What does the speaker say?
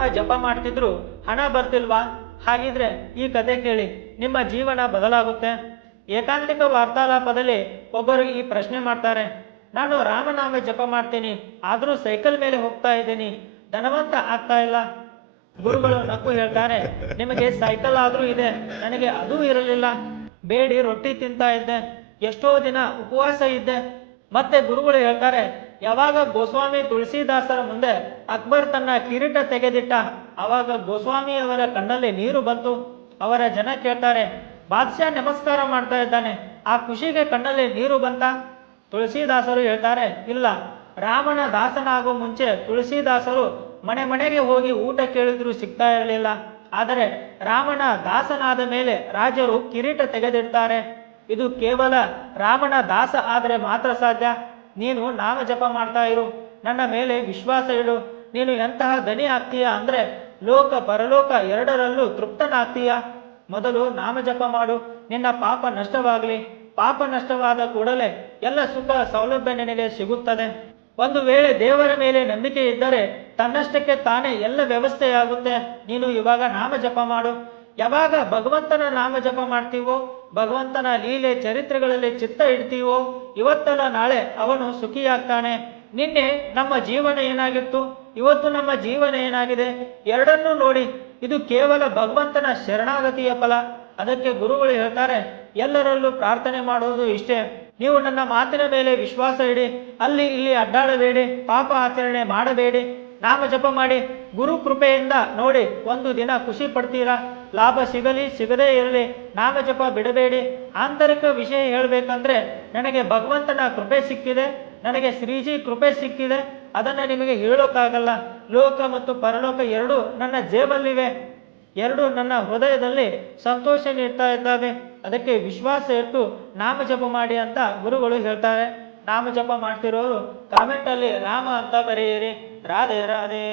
ರಾಮನಾಮ ಜಪ ಮಾಡ್ತಿದ್ರು ಹಣ ಬರ್ತಿಲ್ವಾ? ಹಾಗಿದ್ರೆ ಈ ಕತೆ ಕೇಳಿ, ನಿಮ್ಮ ಜೀವನ ಬದಲಾಗುತ್ತೆ. ಏಕಾಂತಿಕ ವಾರ್ತಾಲಾಪದಲ್ಲಿ ಒಬ್ಬರು ಈ ಪ್ರಶ್ನೆ ಮಾಡ್ತಾರೆ, ನಾನು ರಾಮನಾಮ ಜಪ ಮಾಡ್ತೀನಿ, ಆದರೂ ಸೈಕಲ್ ಮೇಲೆ ಹೋಗ್ತಾ ಇದ್ದೀನಿ, ಧನವಂತ ಆಗ್ತಾ ಇಲ್ಲ. ಗುರುಗಳು ನಕ್ಕು ಹೇಳ್ತಾರೆ, ನಿಮಗೆ ಸೈಕಲ್ ಆದ್ರೂ ಇದೆ, ನನಗೆ ಅದೂ ಇರಲಿಲ್ಲ. ಬೇಡಿ ರೊಟ್ಟಿ ತಿಂತಾ ಇದ್ದೆ, ಎಷ್ಟೋ ದಿನ ಉಪವಾಸ ಇದ್ದೆ. ಮತ್ತೆ ಗುರುಗಳು ಹೇಳ್ತಾರೆ, ಯಾವಾಗ ಗೋಸ್ವಾಮಿ ತುಳಸಿದಾಸರ ಮುಂದೆ ಅಕ್ಬರ್ ತನ್ನ ಕಿರೀಟ ತೆಗೆದಿಟ್ಟ, ಆವಾಗ ಗೋಸ್ವಾಮಿಯವರ ಕಣ್ಣಲ್ಲಿ ನೀರು ಬಂತು. ಅವರ ಜನ ಕೇಳ್ತಾರೆ, ಬಾದ್ಶಾ ನಮಸ್ಕಾರ ಮಾಡ್ತಾ ಇದ್ದಾನೆ, ಆ ಖುಷಿಗೆ ಕಣ್ಣಲ್ಲಿ ನೀರು ಬಂತ? ತುಳಸಿದಾಸರು ಹೇಳ್ತಾರೆ, ಇಲ್ಲ, ರಾಮನ ದಾಸನಾಗೋ ಮುಂಚೆ ತುಳಸಿದಾಸರು ಮನೆ ಮನೆಗೆ ಹೋಗಿ ಊಟ ಕೇಳಿದ್ರು ಸಿಗ್ತಾ ಇರಲಿಲ್ಲ. ಆದರೆ ರಾಮನ ದಾಸನಾದ ಮೇಲೆ ರಾಜರು ಕಿರೀಟ ತೆಗೆದಿಡ್ತಾರೆ. ಇದು ಕೇವಲ ರಾಮನ ದಾಸ ಆದರೆ ಮಾತ್ರ ಸಾಧ್ಯ. ನೀನು ನಾಮ ಜಪ ಮಾಡ್ತಾ ಇರು, ನನ್ನ ಮೇಲೆ ವಿಶ್ವಾಸ ಇಡು. ನೀನು ಎಂತಹ ಧನಿ ಆಗ್ತೀಯ ಅಂದ್ರೆ ಲೋಕ ಪರಲೋಕ ಎರಡರಲ್ಲೂ ತೃಪ್ತನಾಗ್ತೀಯ. ಮೊದಲು ನಾಮ ಜಪ ಮಾಡು, ನಿನ್ನ ಪಾಪ ನಷ್ಟವಾಗಲಿ. ಪಾಪ ನಷ್ಟವಾದ ಕೂಡಲೇ ಎಲ್ಲ ಸುಖ ಸೌಲಭ್ಯ ನಿನಗೆ ಸಿಗುತ್ತದೆ. ಒಂದು ವೇಳೆ ದೇವರ ಮೇಲೆ ನಂಬಿಕೆ ಇದ್ದರೆ ತನ್ನಷ್ಟಕ್ಕೆ ತಾನೇ ಎಲ್ಲ ವ್ಯವಸ್ಥೆಯಾಗುತ್ತೆ. ನೀನು ಇವಾಗ ನಾಮ ಜಪ ಮಾಡು. ಯಾವಾಗ ಭಗವಂತನ ನಾಮ ಜಪ ಮಾಡ್ತೀವೋ, ಭಗವಂತನ ಲೀಲೆ ಚರಿತ್ರೆಗಳಲ್ಲಿ ಚಿತ್ತ ಇಡ್ತೀವೋ, ಇವತ್ತಲ್ಲ ನಾಳೆ ಅವನು ಸುಖಿಯಾಗ್ತಾನೆ. ನಿನ್ನೆ ನಮ್ಮ ಜೀವನ ಏನಾಗಿತ್ತು, ಇವತ್ತು ನಮ್ಮ ಜೀವನ ಏನಾಗಿದೆ, ಎರಡನ್ನೂ ನೋಡಿ. ಇದು ಕೇವಲ ಭಗವಂತನ ಶರಣಾಗತಿಯ ಫಲ. ಅದಕ್ಕೆ ಗುರುಗಳು ಹೇಳ್ತಾರೆ, ಎಲ್ಲರಲ್ಲೂ ಪ್ರಾರ್ಥನೆ ಮಾಡೋದು ಇಷ್ಟೇ, ನೀವು ನನ್ನ ಮಾತಿನ ಮೇಲೆ ವಿಶ್ವಾಸ ಇಡಿ, ಅಲ್ಲಿ ಇಲ್ಲಿ ಅಡ್ಡಾಡಬೇಡಿ, ಪಾಪ ಆಚರಣೆ ಮಾಡಬೇಡಿ, ನಾಮ ಜಪ ಮಾಡಿ. ಗುರು ಕೃಪೆಯಿಂದ ನೋಡಿ ಒಂದು ದಿನ ಖುಷಿ ಪಡ್ತೀರಾ. ಲಾಭ ಸಿಗಲಿ ಸಿಗದೇ ಇರಲಿ, ನಾಮ ಜಪ ಬಿಡಬೇಡಿ. ಆಂತರಿಕ ವಿಷಯ ಹೇಳಬೇಕಂದ್ರೆ, ನನಗೆ ಭಗವಂತನ ಕೃಪೆ ಸಿಕ್ಕಿದೆ, ನನಗೆ ಶ್ರೀಜಿ ಕೃಪೆ ಸಿಕ್ಕಿದೆ, ಅದನ್ನು ನಿಮಗೆ ಹೇಳೋಕ್ಕಾಗಲ್ಲ. ಲೋಕ ಮತ್ತು ಪರಲೋಕ ಎರಡೂ ನನ್ನ ಜೇಬಲ್ಲಿವೆ, ಎರಡು ನನ್ನ ಹೃದಯದಲ್ಲಿ ಸಂತೋಷ ನೀಡ್ತಾ ಇದ್ದಾವೆ. ಅದಕ್ಕೆ ವಿಶ್ವಾಸ ಇಟ್ಟು ನಾಮ ಜಪ ಮಾಡಿ ಅಂತ ಗುರುಗಳು ಹೇಳ್ತಾರೆ. ನಾಮ ಜಪ ಮಾಡ್ತಿರೋರು ಕಾಮೆಂಟಲ್ಲಿ ರಾಮ ಅಂತ ಬರೆಯಿರಿ. ರಾಧೆ ರಾಧೆ.